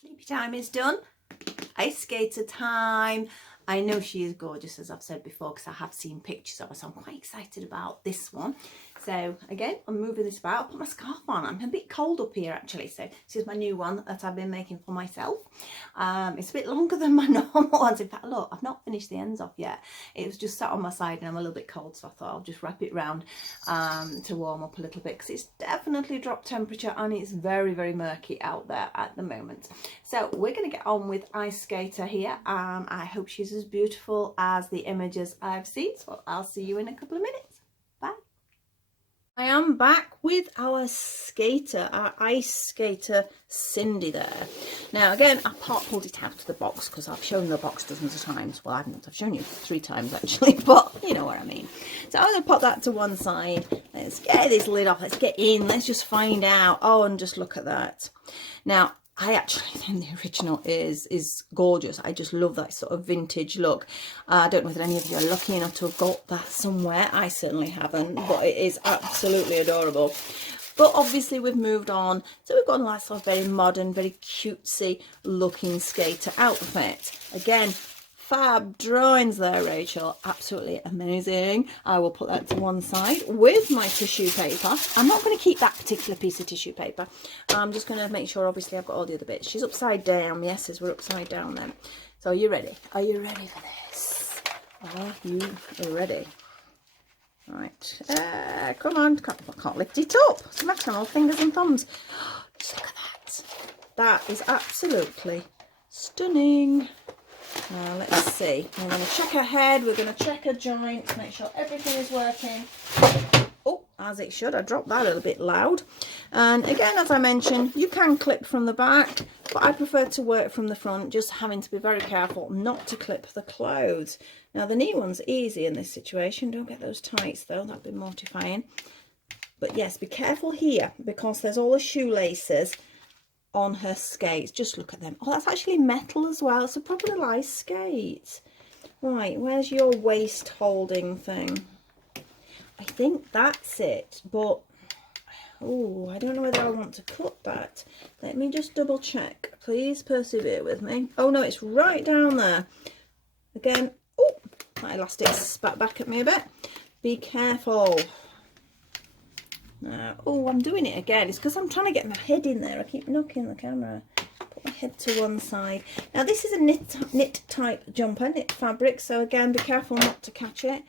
Sleepy time is done. Ice skater time. I know she is gorgeous, as I've said before, because I have seen pictures of her, so I'm quite excited about this one. So again, I'm moving this about. I'll put my scarf on. I'm a bit cold up here actually, so this is my new one that I've been making for myself. It's a bit longer than my normal ones. In fact, look, I've not finished the ends off yet. It was just sat on my side and I'm a little bit cold, so I thought I'll just wrap it round to warm up a little bit, because it's definitely dropped temperature and it's very, very murky out there at the moment. So we're going to get on with Ice Skater here. I hope she's as beautiful as the images I've seen, so I'll see you in a couple of minutes. Bye. I am back with our skater, our ice skater Sindy there. Now again, I pulled it out of the box because I've shown the box dozens of times. Well, I haven't. I've shown you 3 times actually, but you know what I mean. So I'm going to pop that to one side. Let's get this lid off. Let's get in. Let's just find out. Oh, and just look at that. Now, I actually think the original is gorgeous. I just love that sort of vintage look. I don't know whether any of you are lucky enough to have got that somewhere. I certainly haven't, but it is absolutely adorable. But obviously we've moved on, so we've got a nice sort of very modern, very cutesy looking skater outfit. Again, fab drawings there, Rachel. Absolutely amazing. I will put that to one side with my tissue paper. I'm not going to keep that particular piece of tissue paper. I'm just going to make sure, obviously, I've got all the other bits. She's upside down. Yes, we're upside down then. So are you ready? Are you ready for this? Are you ready? Right. Come on. I can't lift it up. It's maximum fingers and thumbs. Just look at that. That is absolutely stunning. Now let's see. We're going to check her head. We're going to check her joints. Make sure everything is working. Oh, as it should. I dropped that a little bit loud. And again, as I mentioned, you can clip from the back, but I prefer to work from the front, just having to be very careful not to clip the clothes. Now the knee one's easy in this situation. Don't get those tights though. That'd be mortifying. But yes, be careful here because there's all the shoelaces on her skates. Just look at them. Oh, that's actually metal as well. It's a proper little ice skate. Right, where's your waist holding thing? I think that's it, but oh, I don't know whether I want to cut that. Let me just double check. Please persevere with me. Oh no, it's right down there. Again, oh, that elastic spat back at me a bit. Be careful. Oh, I'm doing it again. It's because I'm trying to get my head in there. I keep knocking the camera. Put my head to one side. Now this is a knit type jumper, knit fabric. So again, be careful not to catch it.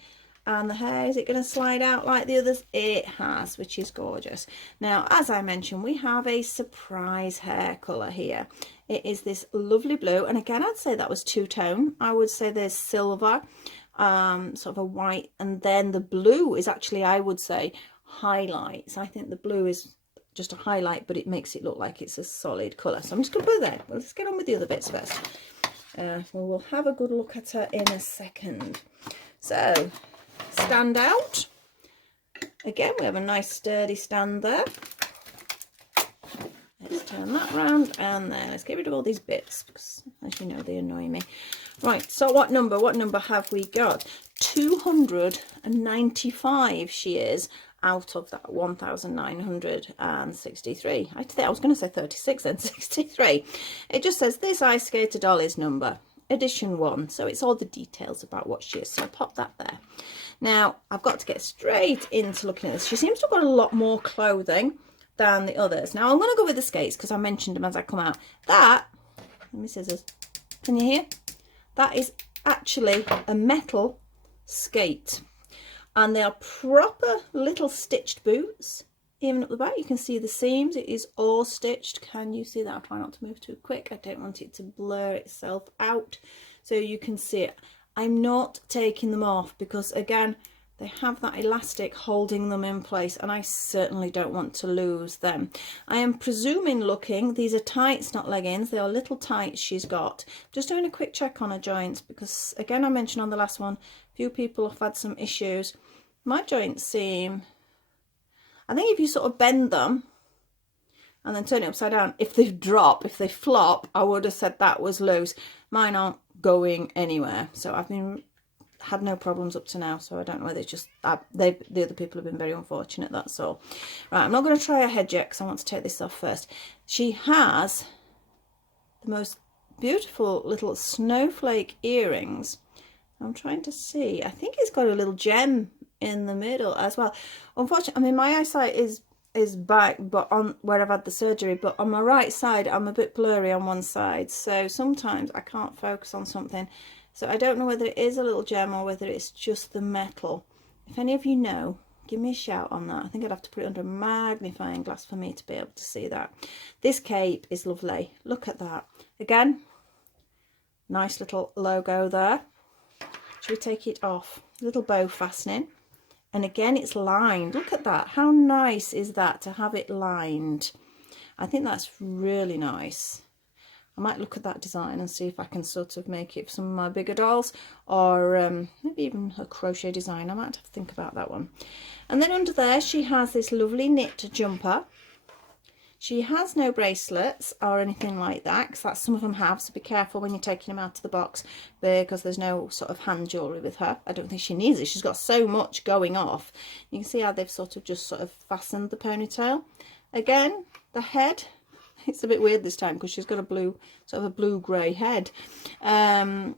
And the hair, is it going to slide out like the others? It has, which is gorgeous. Now, as I mentioned, we have a surprise hair colour here. It is this lovely blue. And again, I'd say that was two-tone. I would say there's silver, sort of a white. And then the blue is actually, I would say, highlights. I think the blue is just a highlight, but it makes it look like it's a solid colour. So I'm just going to put it there. Well, let's get on with the other bits first. We'll have a good look at her in a second. So, stand out. Again, we have a nice sturdy stand there. Let's turn that round and then let's get rid of all these bits because, as you know, they annoy me. Right, so what number have we got? 295 she is out of that 1963. I think I was going to say 36 then 63. It just says this ice skater doll is number edition 1, so it's all the details about what she is, so I'll pop that there. Now I've got to get straight into looking at this. She seems to have got a lot more clothing than the others. Now I'm going to go with the skates because I mentioned them as I come out. That, let me scissors, can you hear? That is actually a metal skate, and they are proper little stitched boots. Even up the back you can see the seams. It is all stitched. Can you see that? I'll try not to move too quick. I don't want it to blur itself out so you can see it. I'm not taking them off because again they have that elastic holding them in place, and I certainly don't want to lose them. I am presuming looking, these are tights, not leggings. They are little tights she's got. Just doing a quick check on her joints because again, I mentioned on the last one, a few people have had some issues. My joints seem, I think if you sort of bend them and then turn it upside down, if they drop, if they flop, I would have said that was loose. Mine aren't going anywhere. So I've had no problems up to now. So I don't know whether it's just, the other people have been very unfortunate, that's all. Right, I'm not going to try her head yet because I want to take this off first. She has the most beautiful little snowflake earrings. I'm trying to see. I think it's got a little gem in the middle as well. Unfortunately, I mean, my eyesight is back, but on where I've had the surgery, but on my right side I'm a bit blurry on one side, so sometimes I can't focus on something. So I don't know whether it is a little gem or whether it's just the metal. If any of you know, give me a shout on that. I think I'd have to put it under a magnifying glass for me to be able to see that. This cape is lovely. Look at that. Again, nice little logo there. Should we take it off? Little bow fastening. And again, it's lined. Look at that. How nice is that to have it lined? I think that's really nice. I might look at that design and see if I can sort of make it for some of my bigger dolls, or maybe even a crochet design. I might have to think about that one. And then under there she has this lovely knit jumper. She has no bracelets or anything like that, because some of them have, so be careful when you're taking them out of the box, because there's no sort of hand jewellery with her. I don't think she needs it. She's got so much going off. You can see how they've sort of fastened the ponytail. Again, the head, it's a bit weird this time because she's got a blue, sort of a blue-grey head. I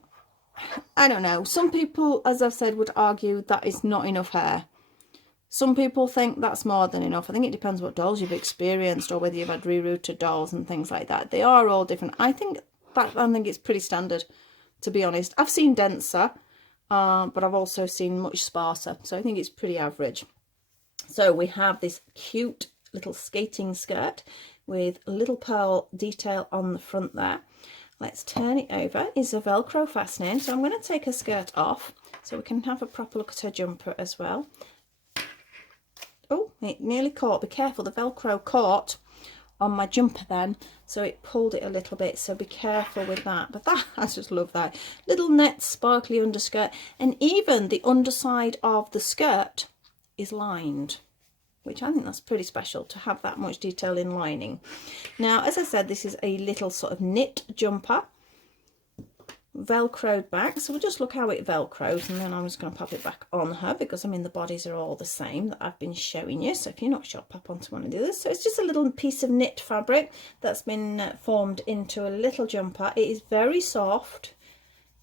don't know. Some people, as I've said, would argue that is not enough hair. Some people think that's more than enough. I think it depends what dolls you've experienced or whether you've had rerouted dolls and things like that. They are all different. I think it's pretty standard, to be honest. I've seen denser, but I've also seen much sparser. So I think it's pretty average. So we have this cute little skating skirt with a little pearl detail on the front there. Let's turn it over. It's a Velcro fastening. So I'm going to take her skirt off so we can have a proper look at her jumper as well. Oh, it nearly caught. Be careful, the Velcro caught on my jumper then, so it pulled it a little bit, so be careful with that. But that, I just love that. Little net sparkly underskirt, and even the underside of the skirt is lined, which I think that's pretty special to have that much detail in lining. Now, as I said, this is a little sort of knit jumper, velcroed back, so we'll just look how it velcros, and then I'm just going to pop it back on her, because I mean the bodies are all the same that I've been showing you, so if you're not sure, pop onto one of the others. So it's just a little piece of knit fabric that's been formed into a little jumper. It is very soft.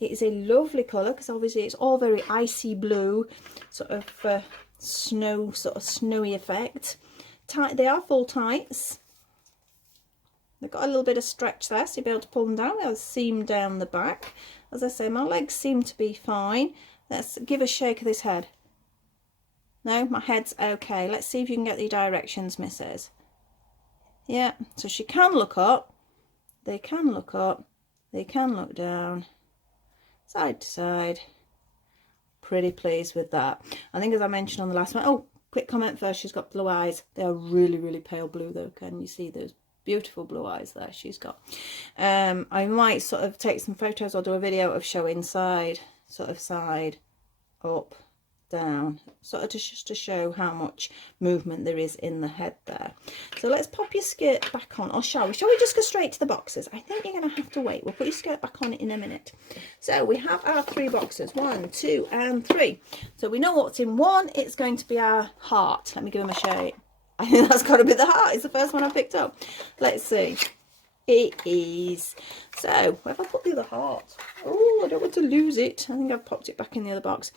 It is a lovely colour, because obviously it's all very icy blue, sort of snowy effect. Tight, they are full tights. They've got a little bit of stretch there, so you'll be able to pull them down. They have a seam down the back. As I say, my legs seem to be fine. Let's give a shake of this head. No, my head's okay. Let's see if you can get the directions, missus. Yeah, so she can look up. They can look up. They can look down. Side to side. Pretty pleased with that. I think, as I mentioned on the last one, oh, quick comment first, she's got blue eyes. They are really, really pale blue though. Can you see those beautiful blue eyes there she's got? I might sort of take some photos or do a video of showing side, sort of side, up, down, sort of just to show how much movement there is in the head there. So let's pop your skirt back on, or shall we just go straight to the boxes? I think you're going to have to wait. We'll put your skirt back on in a minute. So we have our 3 boxes, 1, 2 and 3. So we know what's in one. It's going to be our heart. Let me give them a shake. I think that's got to be the heart. It's the first one I picked up. Let's see. It is. So, where have I put the other heart? Oh, I don't want to lose it. I think I've popped it back in the other box.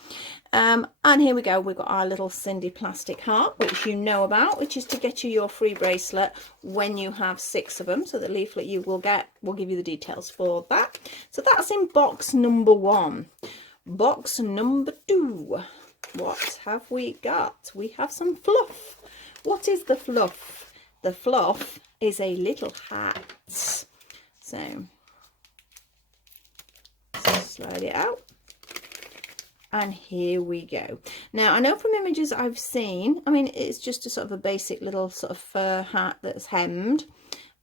And here we go. We've got our little Sindy plastic heart, which you know about, which is to get you your free bracelet when you have 6 of them. So the leaflet you will get will give you the details for that. So that's in box number 1. Box number 2. What have we got? We have some fluff. What is the fluff? The fluff is a little hat. So slide it out. And here we go. Now, I know from images I've seen, I mean, it's just a sort of a basic little sort of fur hat that's hemmed.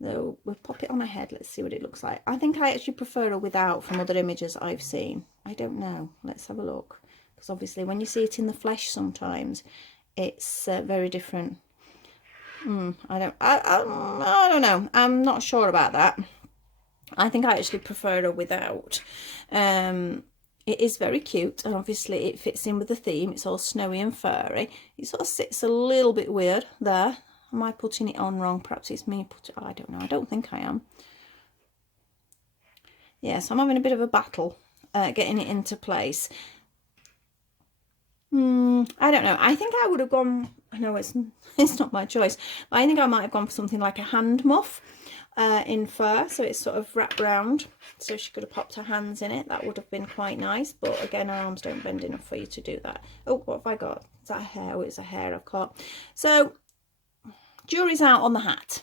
So we'll pop it on her head. Let's see what it looks like. I think I actually prefer her without from other images I've seen. I don't know. Let's have a look. Because obviously when you see it in the flesh sometimes, it's very different. I don't know. I'm not sure about that. I think I actually prefer her without. It is very cute, and obviously it fits in with the theme. It's all snowy and furry. It sort of sits a little bit weird there. Am I putting it on wrong? Perhaps it's me putting it. I don't know. I don't think I am. Yes, I'm having a bit of a battle getting it into place. I don't know. I think I would have gone, I know it's not my choice, but I think I might have gone for something like a hand muff in fur, so it's sort of wrapped round, so she could have popped her hands in it. That would have been quite nice, but again, her arms don't bend enough for you to do that. Oh, what have I got? Is that a hair? Oh, it's a hair I've caught. So jury's out on the hat.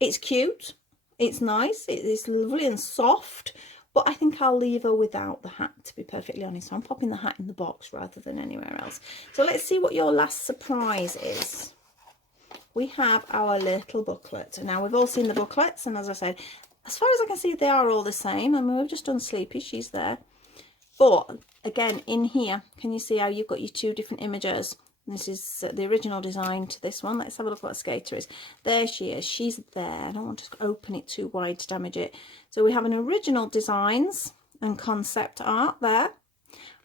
It's cute, it's nice, it's lovely and soft, but I think I'll leave her without the hat, to be perfectly honest. So I'm popping the hat in the box rather than anywhere else. So let's see what your last surprise is. We have our little booklet. Now, we've all seen the booklets, and as I said, as far as I can see, they are all the same. I mean, we've just done Sleepy, she's there. But again, in here, can you see how you've got your two different images? This is the original design to this one. Let's have a look what a skater is. There she is. She's there. I don't want to open it too wide to damage it. So we have an original designs and concept art there.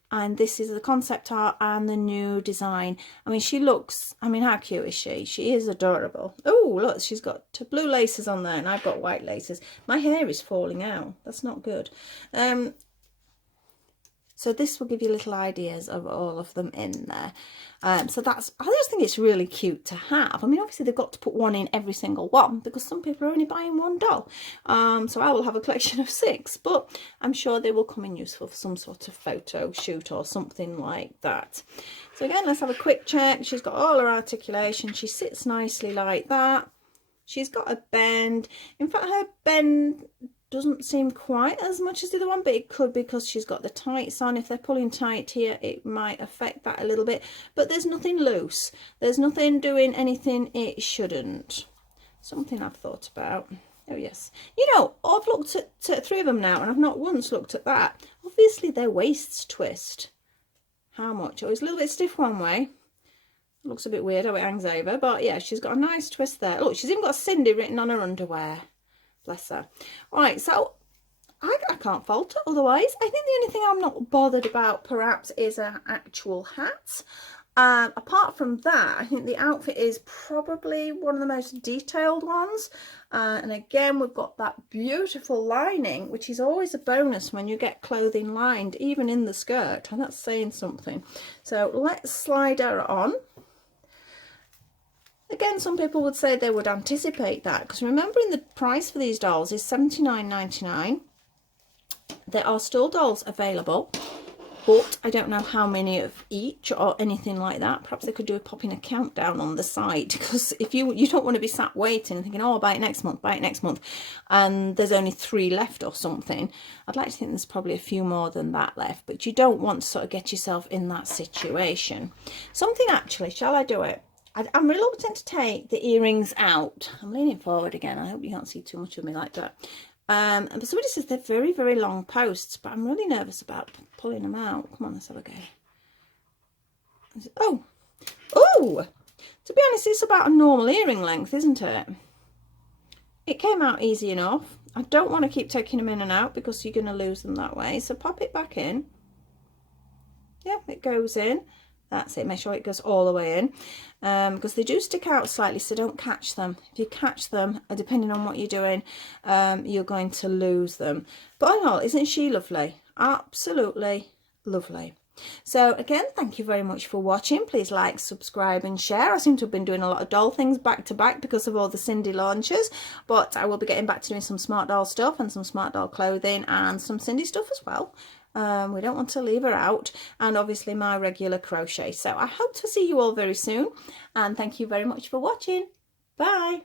And this is the concept art and the new design. I mean, she looks, I mean, how cute is she? She is adorable. Oh, look, she's got blue laces on there and I've got white laces. My hair is falling out. That's not good. So this will give you little ideas of all of them in there. So that's, I just think it's really cute to have. I mean, obviously they've got to put one in every single one because some people are only buying one doll. So I will have a collection of 6, but I'm sure they will come in useful for some sort of photo shoot or something like that. So again, let's have a quick check. She's got all her articulation. She sits nicely like that. She's got a bend. In fact, her bend doesn't seem quite as much as the other one, but it could be because she's got the tights on. If they're pulling tight here, it might affect that a little bit, but there's nothing loose. There's nothing doing anything it shouldn't. Something I've thought about. Oh yes, you know, I've looked at 3 of them now and I've not once looked at that. Obviously their waists twist. How much? Oh, it's a little bit stiff one way. Looks a bit weird how it hangs over, but yeah, she's got a nice twist there. Look, she's even got Sindy written on her underwear. Bless her. Right, so I can't fault it otherwise. I think the only thing I'm not bothered about perhaps is an actual hat. Apart from that, I think the outfit is probably one of the most detailed ones. And again, we've got that beautiful lining, which is always a bonus when you get clothing lined, even in the skirt. And that's saying something. So let's slide her on. Again, some people would say they would anticipate that, because remembering the price for these dolls is $79.99. There are still dolls available, but I don't know how many of each or anything like that. Perhaps they could do a popping a countdown on the side, because if you don't want to be sat waiting and thinking, oh, I'll buy it next month, buy it next month, and there's only 3 left or something. I'd like to think there's probably a few more than that left, but you don't want to sort of get yourself in that situation. Something actually, shall I do it? I'm reluctant to take the earrings out. I'm leaning forward again. I hope you can't see too much of me like that. And somebody says they're very, very long posts, but I'm really nervous about pulling them out. Come on, let's have a go. Oh, to be honest, it's about a normal earring length, isn't it? It came out easy enough. I don't want to keep taking them in and out because you're going to lose them that way. So pop it back in. Yeah, it goes in. That's it. Make sure it goes all the way in, because they do stick out slightly, so don't catch them. If you catch them, depending on what you're doing, you're going to lose them. But all in all, isn't she lovely? Absolutely lovely. So again, thank you very much for watching. Please like, subscribe and share. I seem to have been doing a lot of doll things back to back because of all the Sindy launches, but I will be getting back to doing some smart doll stuff and some smart doll clothing and some Sindy stuff as well. We don't want to leave her out, and obviously my regular crochet. So I hope to see you all very soon, and thank you very much for watching. Bye.